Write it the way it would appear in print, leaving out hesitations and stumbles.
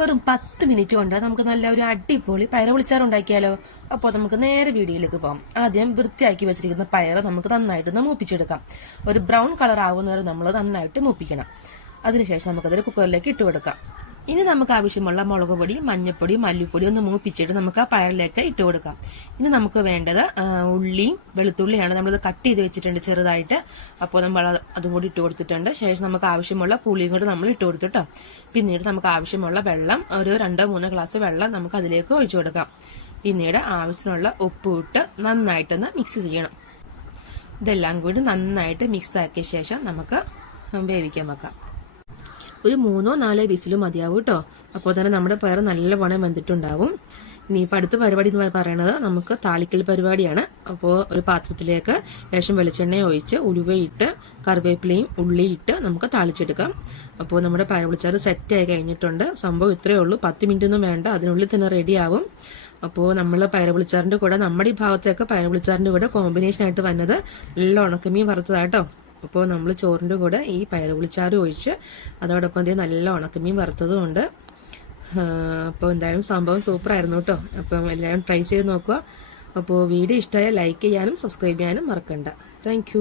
വെറും 10 മിനിറ്റ് കൊണ്ട് നമുക്ക് നല്ല ഒരു അടിപൊളി പയറ് പുളിച്ചാറ് ഉണ്ടാക്കിയാലോ. അപ്പോൾ നമുക്ക് നേരെ വീഡിയോയിലേക്ക് പോകാം. ആദ്യം വൃത്തിയാക്കി വെച്ചിരിക്കുന്ന പയറ് നമുക്ക് നന്നായിട്ട് മൂപ്പിച്ചെടുക്കാം. ഒരു ബ്രൗൺ കളർ ആവുന്നവരെ നമ്മൾ നന്നായിട്ട് മൂപ്പിക്കണം. അതിനുശേഷം നമുക്കതിൽ കുക്കറിലേക്ക് ഇട്ട് കൊടുക്കാം. ഇനി നമുക്ക് ആവശ്യമുള്ള മുളക് പൊടി, മഞ്ഞൾപ്പൊടി, മല്ലിപ്പൊടി ഒന്ന് മൂപ്പിച്ചിട്ട് നമുക്ക് ആ പയറിലേക്ക് ഇട്ട് കൊടുക്കാം. ഇനി നമുക്ക് വേണ്ടത് ഉള്ളിയും വെളുത്തുള്ളിയാണ്. നമ്മളിത് കട്ട് ചെയ്ത് വെച്ചിട്ടുണ്ട് ചെറുതായിട്ട്. അപ്പോൾ നമ്മൾ അതും കൂടി ഇട്ട് കൊടുത്തിട്ടുണ്ട്. ശേഷം നമുക്ക് ആവശ്യമുള്ള പുളിയും കൂടി നമ്മൾ ഇട്ട് കൊടുത്തിട്ടോ. പിന്നീട് നമുക്ക് ആവശ്യമുള്ള വെള്ളം, ഒരു 2-3 ഗ്ലാസ് വെള്ളം നമുക്ക് അതിലേക്ക് ഒഴിച്ചു കൊടുക്കാം. പിന്നീട് ആവശ്യമുള്ള ഉപ്പ് ഇട്ട് നന്നായിട്ടൊന്ന് മിക്സ് ചെയ്യണം. ഇതെല്ലാം കൂടി നന്നായിട്ട് മിക്സ് ആക്കിയ ശേഷം നമുക്ക് വേവിക്കാൻ വെക്കാം. ഒരു 3-4 വിസിലും മതിയാവും കേട്ടോ. അപ്പോൾ തന്നെ നമ്മുടെ പയർ നല്ലവണ്ണം വെന്തിട്ടുണ്ടാവും. ഇനിയിപ്പോൾ അടുത്ത പരിപാടി എന്ന് പറയുന്നത് നമുക്ക് താളിക്കൽ പരിപാടിയാണ്. അപ്പോൾ ഒരു പാത്രത്തിലേക്ക് ലേശം വെളിച്ചെണ്ണ ഒഴിച്ച് ഉലുവയിട്ട് കറിവേപ്പിലയും ഉള്ളിയിട്ട് നമുക്ക് താളിച്ചെടുക്കാം. അപ്പോൾ നമ്മുടെ പയർ പുളിച്ചാറ് സെറ്റായി കഴിഞ്ഞിട്ടുണ്ട്. സംഭവം ഇത്രയേ ഉള്ളൂ. 10 മിനിറ്റ് ഒന്നും വേണ്ട, അതിനുള്ളിൽ തന്നെ റെഡിയാവും. അപ്പോൾ നമ്മൾ പയർ പുളിച്ചാറിന്റെ കൂടെ, നമ്മുടെ ഈ ഭാഗത്തൊക്കെ പയർ പുളിച്ചാറിന്റെ കൂടെ കോമ്പിനേഷൻ ആയിട്ട് വന്നത് നല്ല ഉണക്കമീൻ വറുത്തതാട്ടോ. അപ്പോൾ നമ്മൾ ചോറിൻ്റെ കൂടെ ഈ പയറ് പുളിച്ചാറ് ഒഴിച്ച് അതോടൊപ്പം നല്ല ഉണക്കമീൻ വറുത്തതും ഉണ്ട്. അപ്പോൾ എന്തായാലും സംഭവം സൂപ്പറായിരുന്നു കേട്ടോ. അപ്പം എല്ലാവരും ട്രൈ ചെയ്ത് നോക്കുക. അപ്പോൾ വീഡിയോ ഇഷ്ടമായാൽ ലൈക്ക് ചെയ്യാനും സബ്സ്ക്രൈബ് ചെയ്യാനും മറക്കണ്ട. താങ്ക്